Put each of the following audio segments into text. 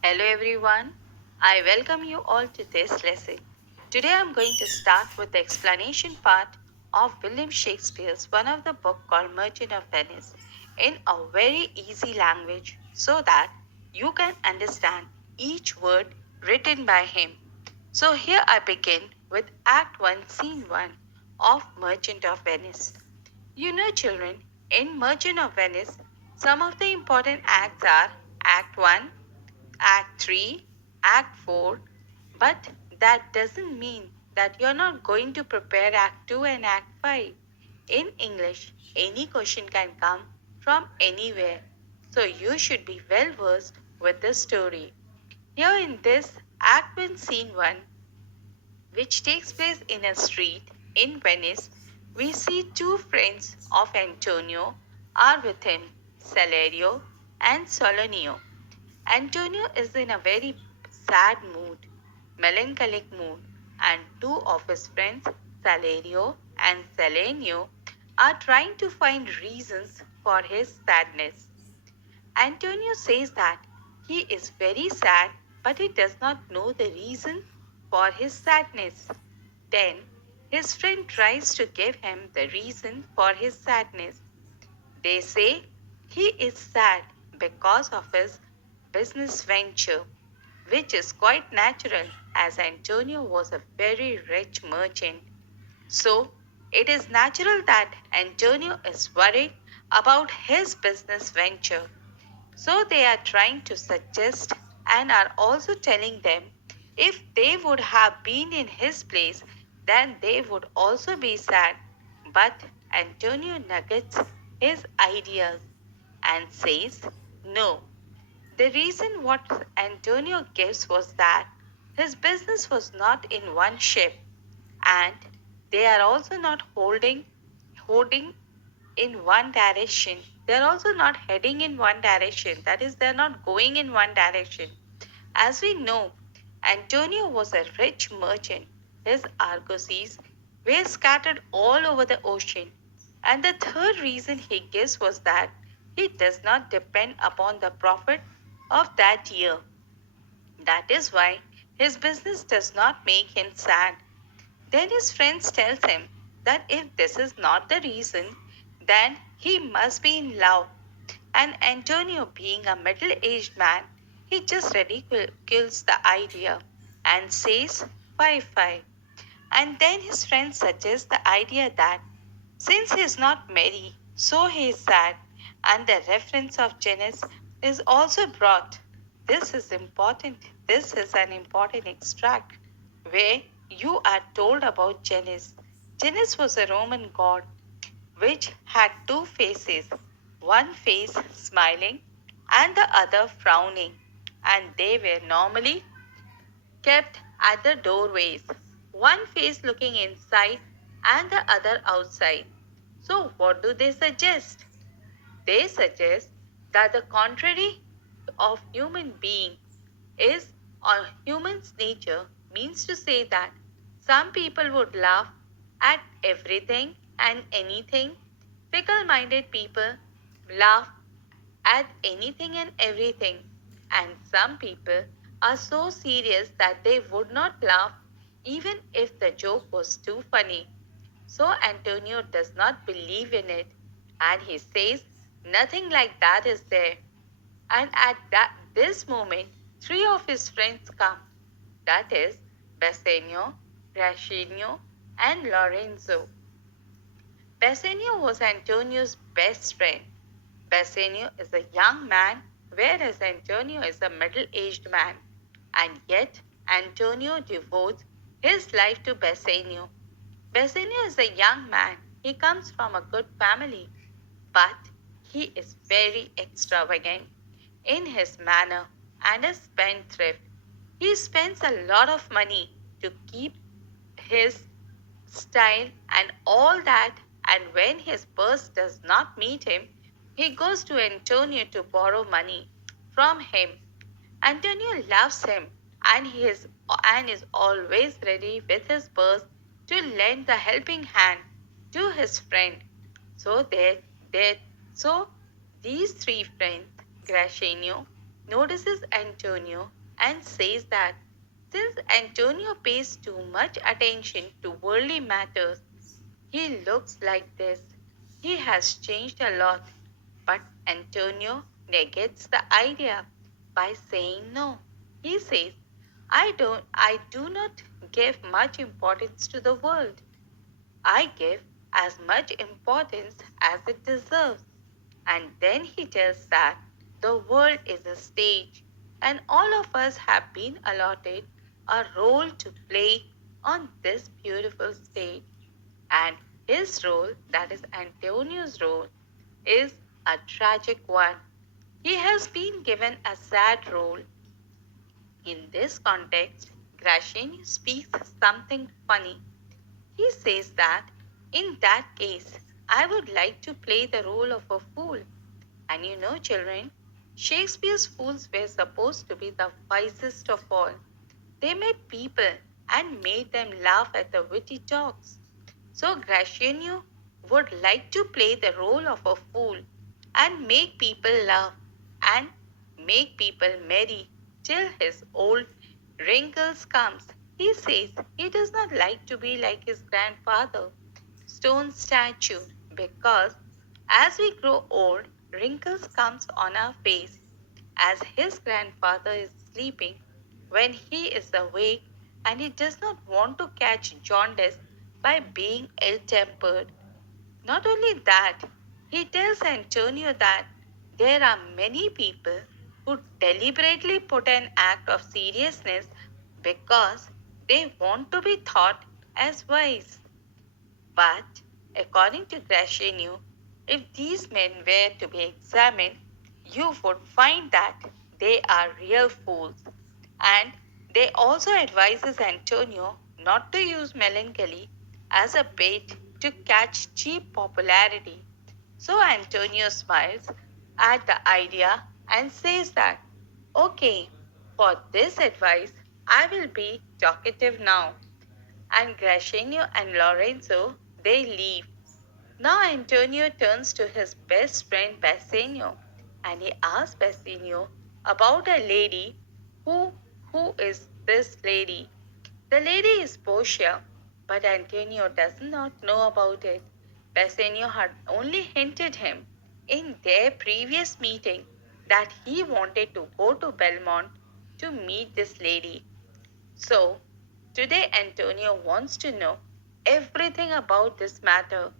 Hello everyone. I welcome you all to this lesson. Today I'm going to start with the explanation part of William Shakespeare's one of the book called Merchant of Venice in a very easy language so that you can understand each word written by him. So here I begin with Act 1 Scene 1 of Merchant of Venice. You know, children, in Merchant of Venice, some of the important acts are Act 1, Act 3, Act 4, but that doesn't mean that you're not going to prepare Act 2 and Act 5. In English, any question can come from anywhere, so you should be well versed with the story. Here in this Act 1, Scene 1, which takes place in a street in Venice, we see two friends of Antonio are with him, Salerio and Solonio. Antonio is in a very sad mood, melancholic mood, and two of his friends, Salerio and Selenio, are trying to find reasons for his sadness. Antonio says that he is very sad, but he does not know the reason for his sadness. Then his friend tries to give him the reason for his sadness. They say he is sad because of his business venture, which is quite natural as Antonio was a very rich merchant. So, it is natural that Antonio is worried about his business venture. So, they are trying to suggest and are also telling them if they would have been in his place, then they would also be sad. But Antonio nuggets his ideas and says no. The reason what Antonio gives was that his business was not in one ship and they are also not holding in one direction. They are also not heading in one direction. That is, they are not going in one direction. As we know, Antonio was a rich merchant. His argosies were scattered all over the ocean. And the third reason he gives was that he does not depend upon the profit of that year. That is why his business does not make him sad. Then his friends tells him that if this is not the reason, then he must be in love. And Antonio, being a middle-aged man, he just ridicules the idea and says, "Why, why?" And then his friend suggests the idea that since he is not merry, so he is sad, and the reference of Janus is also brought. This is important. This is an important extract where you are told about Janus. Janus was a Roman god which had two faces, one face smiling and the other frowning, and they were normally kept at the doorways, one face looking inside and the other outside. So, what do they suggest? They suggest that the contrary of human being is or human's nature means to say that some people would laugh at everything and anything. Fickle minded people laugh at anything and everything. And some people are so serious that they would not laugh even if the joke was too funny. So Antonio does not believe in it and he says nothing like that is there. And at this moment, three of his friends come. That is Bassanio, Brashenio, and Lorenzo. Bassanio was Antonio's best friend. Bassanio is a young man, whereas Antonio is a middle-aged man. And yet, Antonio devotes his life to Bassanio. Bassanio is a young man. He comes from a good family, but he is very extravagant in his manner and a spendthrift. He spends a lot of money to keep his style and all that, and when his purse does not meet him, he goes to Antonio to borrow money from him. Antonio loves him and is always ready with his purse to lend the helping hand to his friend. So there, so these three friends, Graciano, notices Antonio and says that since Antonio pays too much attention to worldly matters, he looks like this. He has changed a lot. But Antonio negates the idea by saying no. He says, I do not give much importance to the world. I give as much importance as it deserves. And then he tells that the world is a stage and all of us have been allotted a role to play on this beautiful stage. And his role, that is Antonio's role, is a tragic one. He has been given a sad role. In this context, Graciani speaks something funny. He says that in that case, I would like to play the role of a fool. And you know, children, Shakespeare's fools were supposed to be the wisest of all. They met people and made them laugh at the witty talks. So Graciano would like to play the role of a fool and make people laugh and make people merry till his old wrinkles comes. He says he does not like to be like his grandfather, stone statue, because as we grow old, wrinkles comes on our face. As his grandfather is sleeping, when he is awake and he does not want to catch jaundice by being ill-tempered. Not only that, he tells Antonio that there are many people who deliberately put an act of seriousness because they want to be thought as wise. But, according to Graciano, if these men were to be examined, you would find that they are real fools. And they also advises Antonio not to use melancholy as a bait to catch cheap popularity. So Antonio smiles at the idea and says that, okay, for this advice, I will be talkative now. And Graciano and Lorenzo, they leave. Now Antonio turns to his best friend Bassanio and he asks Bassanio about a lady who who is this lady? The lady is Portia, but Antonio does not know about it. Bassanio had only hinted him in their previous meeting that he wanted to go to Belmont to meet this lady. So, today Antonio wants to know everything about this matter,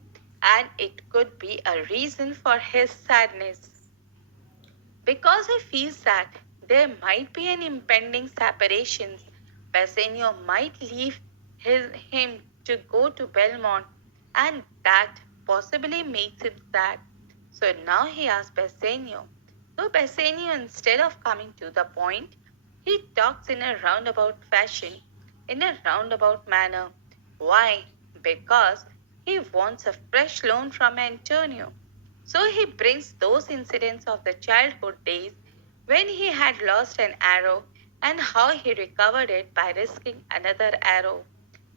and it could be a reason for his sadness. Because he feels that there might be an impending separation, Bassanio might leave him to go to Belmont, and that possibly makes him sad. So now he asks Bassanio. So Bassanio, instead of coming to the point, he talks in a roundabout fashion, in a roundabout manner. Why? Because he wants a fresh loan from Antonio. So he brings those incidents of the childhood days when he had lost an arrow and how he recovered it by risking another arrow.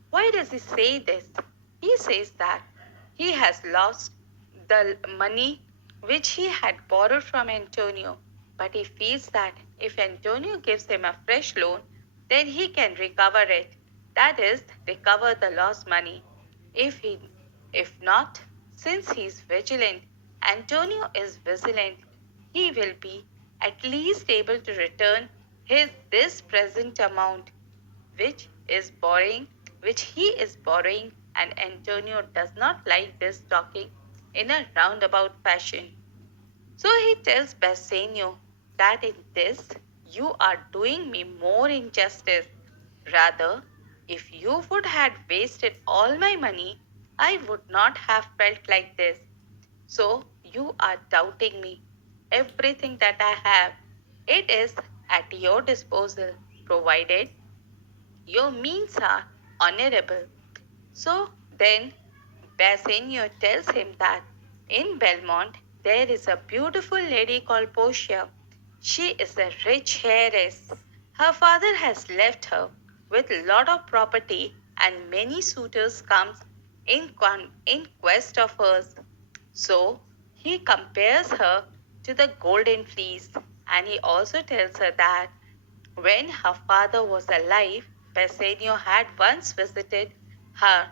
Why does he say this? He says that he has lost the money which he had borrowed from Antonio, but he feels that if Antonio gives him a fresh loan, then he can recover it. That is, recover the lost money. If he if not, since he is vigilant, Antonio is vigilant, he will be at least able to return his this present amount which is borrowing, which he is borrowing, and Antonio does not like this talking in a roundabout fashion. So he tells Bassanio that in this you are doing me more injustice. Rather, if you would have wasted all my money, I would not have felt like this. So you are doubting me. Everything that I have, it is at your disposal, provided your means are honorable. So then Bassanio tells him that in Belmont there is a beautiful lady called Portia. She is a rich heiress. Her father has left her with a lot of property and many suitors comes in quest of hers. So he compares her to the golden fleece And he also tells her that when her father was alive, Bassanio had once visited her,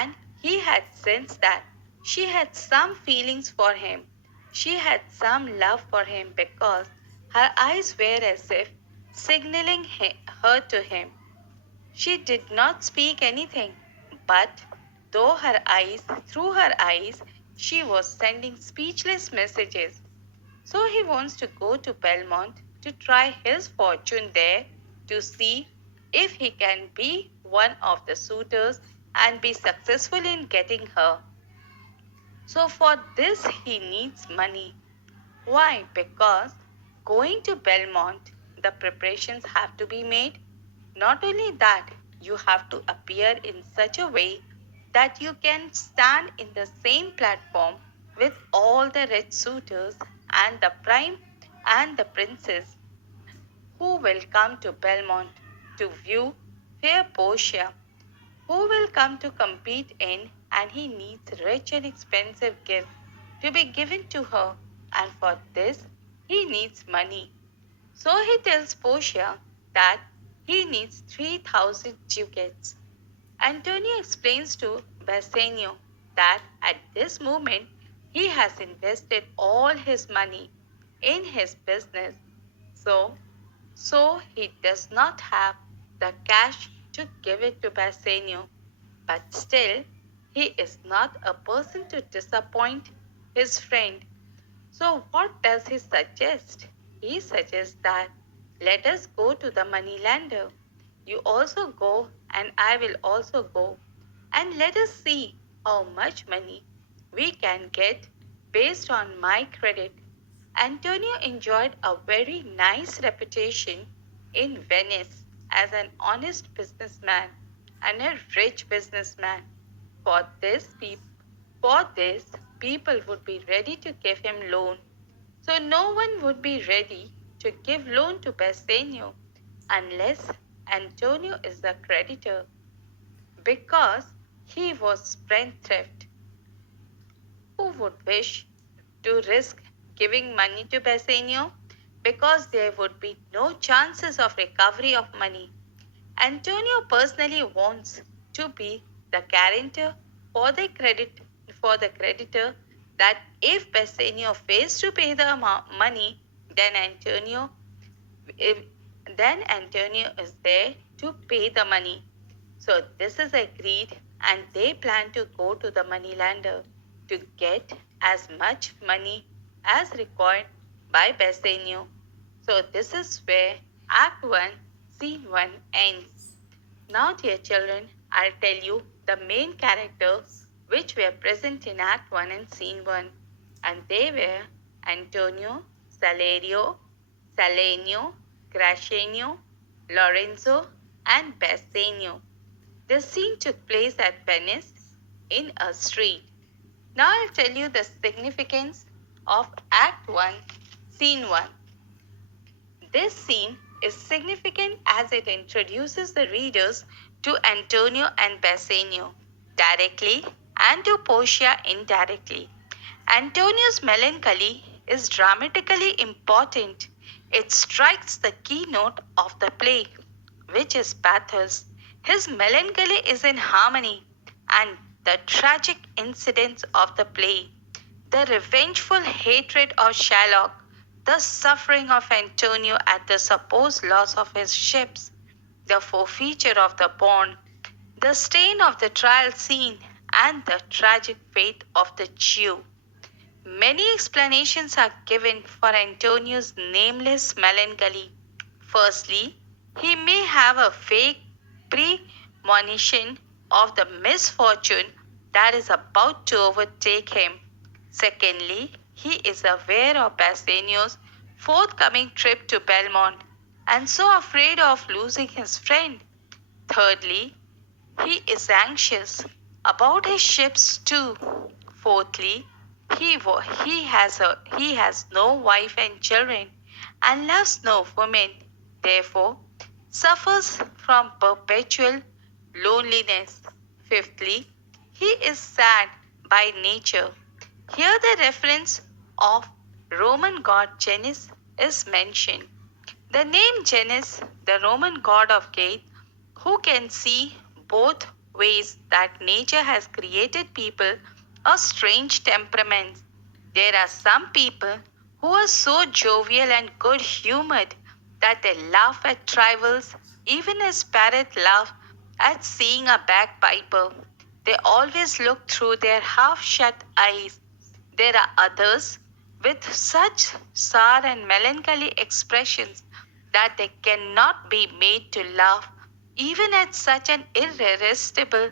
and he had sensed that she had some feelings for him. She had some love for him because her eyes were as if signaling her to him. She did not speak anything, but through her eyes, she was sending speechless messages. So he wants to go to Belmont to try his fortune there to see if he can be one of the suitors and be successful in getting her. So for this he needs money. Why? Because going to Belmont, the preparations have to be made. Not only that, you have to appear in such a way that you can stand in the same platform with all the rich suitors and the prime and the princess who will come to Belmont to view fair Portia, who will come to compete in, and he needs rich and expensive gifts to be given to her, and for this he needs money. So he tells Portia that he needs 3,000 ducats. Antonio explains to Bassanio that at this moment he has invested all his money in his business, so he does not have the cash to give it to Bassanio. But still, he is not a person to disappoint his friend. So what does he suggest? He suggests that let us go to the moneylender. You also go and I will also go. And let us see how much money we can get based on my credit. Antonio enjoyed a very nice reputation in Venice as an honest businessman and a rich businessman. For this, people would be ready to give him loan. So no one would be ready to give loan to Bassanio unless Antonio is the creditor, because he was spendthrift. Who would wish to risk giving money to Bassanio? Because there would be no chances of recovery of money. Antonio personally wants to be the guarantor for the creditor, that if Bassanio fails to pay the money, then if, Antonio is there to pay the money. So this is agreed, and they plan to go to the moneylender to get as much money as required by Bassanio. So this is where Act 1, Scene 1 ends. Now, dear children, I'll tell you the main characters which were present in Act 1 and Scene 1, and they were Antonio, Salerio, Salenio, Gratiano, Lorenzo, and Bassanio. The scene took place at Venice in a street. Now I'll tell you the significance of Act 1, Scene 1. This scene is significant as it introduces the readers to Antonio and Bassanio directly and to Portia indirectly. Antonio's melancholy is dramatically important. It strikes the keynote of the play, which is pathos. His melancholy is in harmony, and the tragic incidents of the play, the revengeful hatred of Shylock, the suffering of Antonio at the supposed loss of his ships, the forfeiture of the bond, the stain of the trial scene, and the tragic fate of the Jew. Many explanations are given for Antonio's nameless melancholy. Firstly, he may have a vague premonition of the misfortune that is about to overtake him. Secondly, he is aware of Bassanio's forthcoming trip to Belmont and so afraid of losing his friend. Thirdly, he is anxious about his ships too. Fourthly, he has no wife and children and loves no woman, therefore suffers from perpetual loneliness. Fifthly, he is sad by nature. Here the reference of Roman god Janus is mentioned. The name Janus, the Roman god of gate, who can see both ways that nature has created people of strange temperaments. There are some people who are so jovial and good humored that they laugh at trifles, even as parrots laugh at seeing a bagpiper. They always look through their half shut eyes. There are others with such sour and melancholy expressions that they cannot be made to laugh even at such an irresistible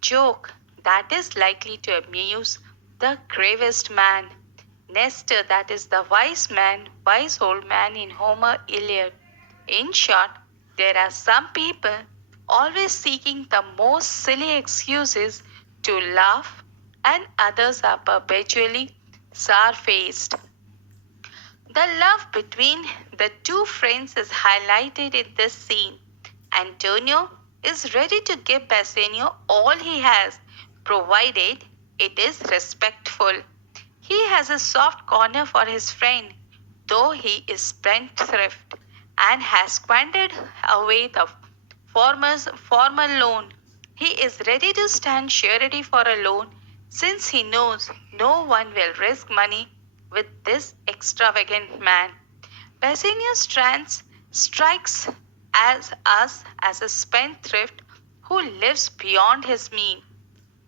joke that is likely to amuse the gravest man. Nestor, that is the wise man, wise old man in Homer Iliad. In short, there are some people always seeking the most silly excuses to laugh, and others are perpetually sour faced. The love between the two friends is highlighted in this scene. Antonio is ready to give Bassanio all he has, provided it is respectful. He has a soft corner for his friend, though he is spendthrift and has squandered away the former loan. He is ready to stand surety for a loan since he knows no one will risk money with this extravagant man. Bassanio strikes as us as a spendthrift who lives beyond his means.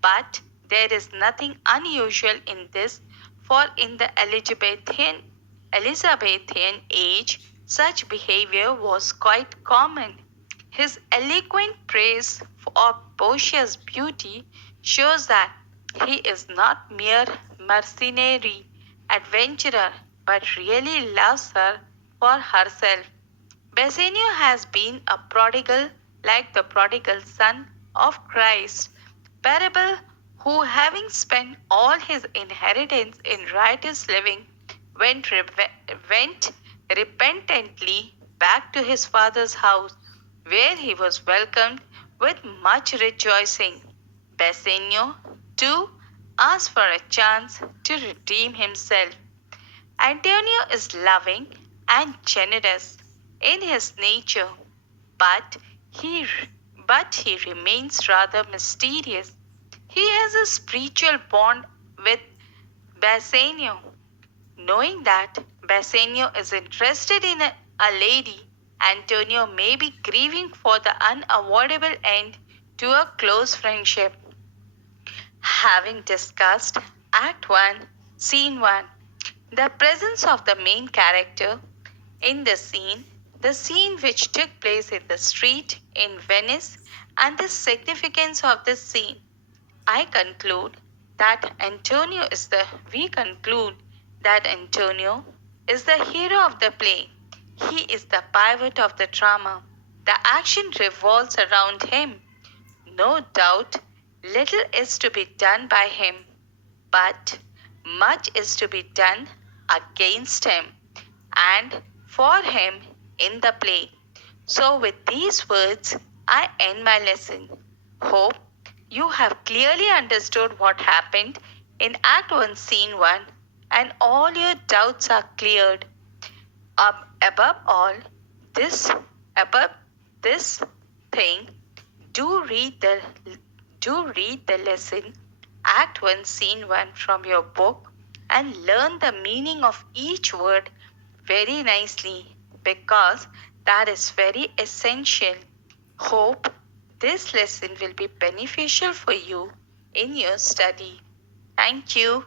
But there is nothing unusual in this, for in the Elizabethan age, such behavior was quite common. His eloquent praise of Portia's beauty shows that he is not mere mercenary adventurer, but really loves her for herself. Bassanio has been a prodigal like the prodigal son of Christ parable, who having spent all his inheritance in riotous living went repentantly back to his father's house, where he was welcomed with much rejoicing. Bassanio, too, asked for a chance to redeem himself. Antonio is loving and generous in his nature, but he he remains rather mysterious. He has a spiritual bond with Bassanio. Knowing that Bassanio is interested in a lady, Antonio may be grieving for the unavoidable end to a close friendship. Having discussed Act 1, Scene 1, the presence of the main character in the scene which took place in the street in Venice, and the significance of this scene, I conclude that Antonio is the we conclude that Antonio is the hero of the play. He is the pivot of the drama. The action revolves around him. No doubt, little is to be done by him, but much is to be done against him and for him in the play. So, with these words, I end my lesson. Hope you have clearly understood what happened in Act 1, Scene 1, and all your doubts are cleared. Above all, this above this thing, do read the lesson Act 1, Scene 1 from your book and learn the meaning of each word very nicely, because that is very essential. Hope this lesson will be beneficial for you in your study. Thank you.